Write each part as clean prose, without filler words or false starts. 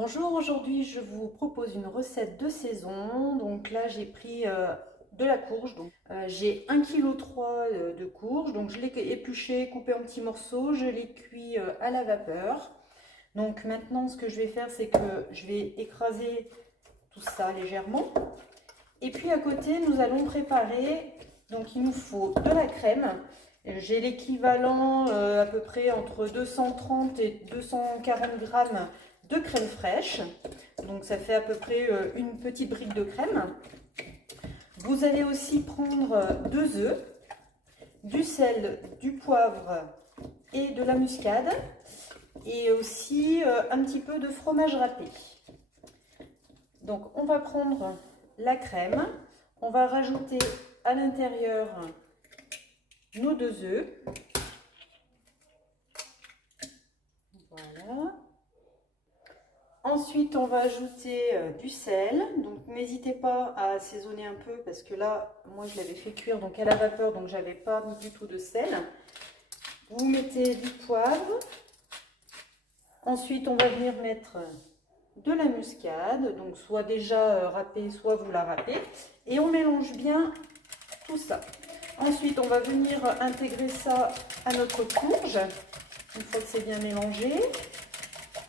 Bonjour, aujourd'hui je vous propose une recette de saison. Donc là j'ai pris de la courge. J'ai 1,3 kg de courge. Donc je l'ai épluché, coupé en petits morceaux, je l'ai cuit à la vapeur. Donc maintenant ce que je vais faire, c'est que je vais écraser tout ça légèrement. Et puis à côté nous allons préparer, donc il nous faut de la crème. J'ai l'équivalent à peu près entre 230 et 240 grammes de crème fraîche. Donc ça fait à peu près une petite brique de crème. Vous allez aussi prendre 2 œufs, du sel, du poivre et de la muscade. Et aussi un petit peu de fromage râpé. Donc on va prendre la crème. On va rajouter à l'intérieur nos 2 œufs. Voilà. Ensuite, on va ajouter du sel. Donc, n'hésitez pas à assaisonner un peu parce que là, moi, je l'avais fait cuire donc à la vapeur, donc j'avais pas mis du tout de sel. Vous mettez du poivre. Ensuite, on va venir mettre de la muscade, donc soit déjà râpée, soit vous la râpez. Et on mélange bien tout ça. Ensuite, on va venir intégrer ça à notre courge, une fois que c'est bien mélangé.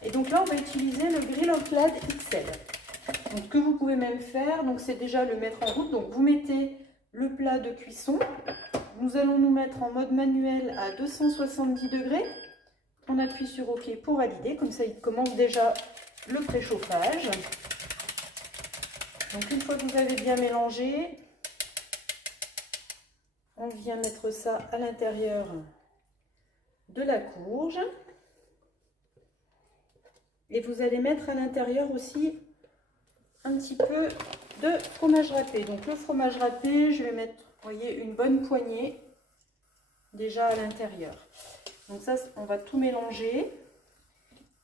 Et donc là, on va utiliser le Grill Olclad XL. Donc, ce que vous pouvez même faire, c'est déjà le mettre en route. Donc, vous mettez le plat de cuisson. Nous allons nous mettre en mode manuel à 270 degrés. On appuie sur OK pour valider. Comme ça, il commence déjà le préchauffage. Donc, une fois que vous avez bien mélangé, on vient mettre ça à l'intérieur de la courge. Et vous allez mettre à l'intérieur aussi un petit peu de fromage râpé. Donc le fromage râpé, je vais mettre, vous voyez, une bonne poignée déjà à l'intérieur. Donc ça, on va tout mélanger.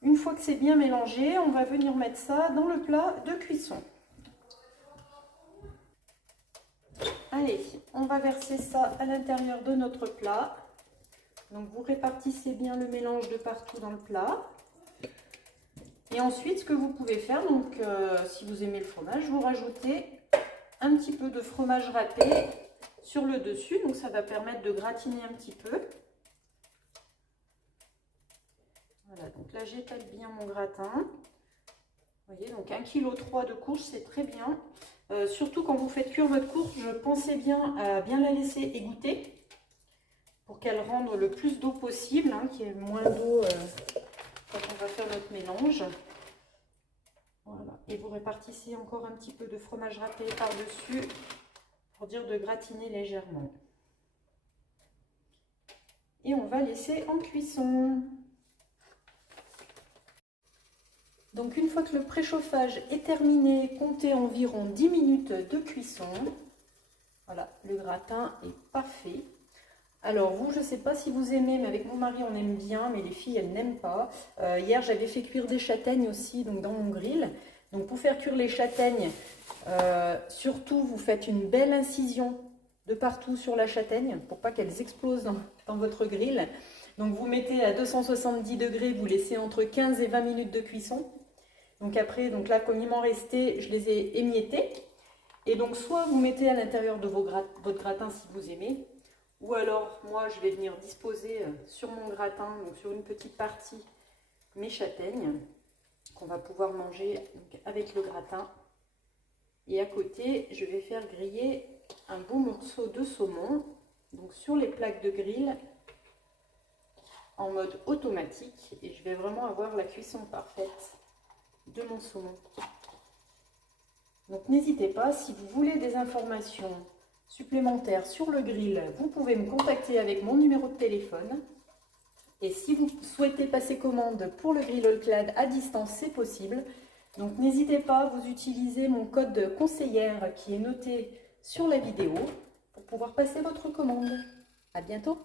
Une fois que c'est bien mélangé, on va venir mettre ça dans le plat de cuisson. Allez, on va verser ça à l'intérieur de notre plat. Donc vous répartissez bien le mélange de partout dans le plat. Et ensuite, ce que vous pouvez faire, si vous aimez le fromage, vous rajoutez un petit peu de fromage râpé sur le dessus. Donc ça va permettre de gratiner un petit peu. Voilà, donc là j'étale bien mon gratin. Vous voyez, donc 1,3 kg de courge, c'est très bien. Surtout quand vous faites cuire votre courge, pensez bien à bien la laisser égoutter pour qu'elle rende le plus d'eau possible, qu'il y ait moins d'eau quand on va faire notre mélange. Voilà. Et vous répartissez encore un petit peu de fromage râpé par-dessus pour dire de gratiner légèrement. Et on va laisser en cuisson. Donc une fois que le préchauffage est terminé, comptez environ 10 minutes de cuisson. Voilà, le gratin est parfait. Alors vous, je ne sais pas si vous aimez, mais avec mon mari on aime bien, mais les filles elles n'aiment pas. Hier j'avais fait cuire des châtaignes aussi dans mon grill. Donc pour faire cuire les châtaignes, surtout vous faites une belle incision de partout sur la châtaigne pour pas qu'elles explosent dans votre grill. Donc vous mettez à 270 degrés, vous laissez entre 15 et 20 minutes de cuisson. Donc après, là comme il m'en restait, je les ai émiettés. Et donc soit vous mettez à l'intérieur de votre gratin si vous aimez, ou alors moi je vais venir disposer sur mon gratin, donc sur une petite partie, mes châtaignes qu'on va pouvoir manger avec le gratin. Et à côté, je vais faire griller un beau morceau de saumon, donc sur les plaques de grill en mode automatique. Et je vais vraiment avoir la cuisson parfaite de mon saumon. Donc n'hésitez pas, si vous voulez des informations supplémentaires sur le grill, vous pouvez me contacter avec mon numéro de téléphone. Et si vous souhaitez passer commande pour le Grill Olclad à distance, c'est possible. Donc n'hésitez pas, vous utilisez mon code conseillère qui est noté sur la vidéo pour pouvoir passer votre commande. À bientôt!